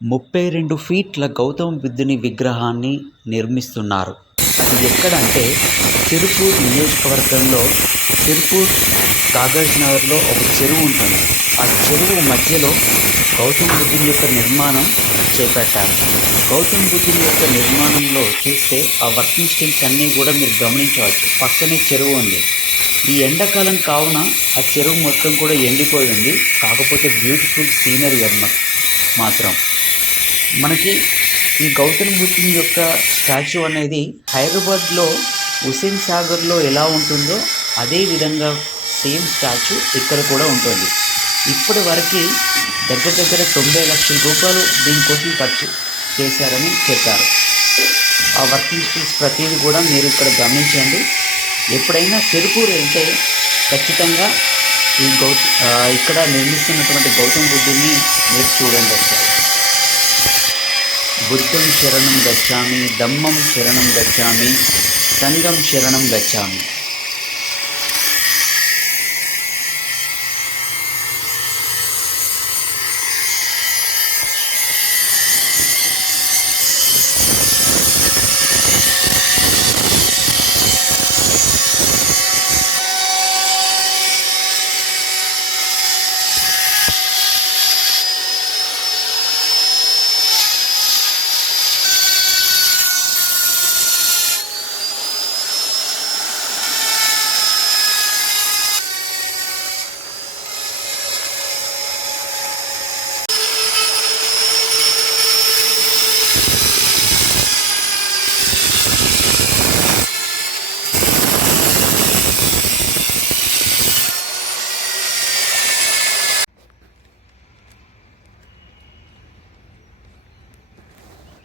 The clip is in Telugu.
32 ఫీట్ల గౌతమ బుద్ధుని విగ్రహాన్ని నిర్మిస్తున్నారు. అది ఎక్కడంటే తిరుపూర్ నియోజకవర్గంలో తిరుపూర్ కాగజ్ నగర్లో ఒక చెరువు ఉంటుంది. ఆ చెరువు మధ్యలో గౌతమ బుద్ధుని యొక్క నిర్మాణం చేపట్టారు. గౌతమ బుద్ధుని యొక్క నిర్మాణంలో చూస్తే ఆ వర్కింగ్ స్టైల్స్ అన్నీ కూడా మీరు గమనించవచ్చు. పక్కనే చెరువు ఉంది. ఈ ఎండాకాలం కావున ఆ చెరువు మొత్తం కూడా ఎండిపోయి ఉంది. కాకపోతే బ్యూటిఫుల్ సీనరీ మాత్రం మనకి ఈ గౌతమ బుద్ధుని యొక్క స్టాచ్యూ అనేది హైదరాబాద్లో హుస్సేన్ సాగర్లో ఎలా ఉంటుందో అదే విధంగా సేమ్ స్టాచ్యూ ఇక్కడ కూడా ఉంటుంది. ఇప్పటి వరకు దగ్గర 90 లక్షల రూపాయలు దీనికోసం ఖర్చు చేశారని చెప్పారు. ఆ వర్కింగ్ స్టైల్స్ ప్రతిదీ కూడా మీరు ఇక్కడ గమనించండి. ఎప్పుడైనా తిరుపూర్ వెళ్తే ఖచ్చితంగా ఇక్కడ నిర్మిస్తున్నటువంటి గౌతమ బుద్ధుని మీరు చూడండి ఒకసారి. బుద్ధం శరణం గచ్చామి, ధమ్మం శరణం గచ్చామి, సంఘం శరణం గచ్చామి.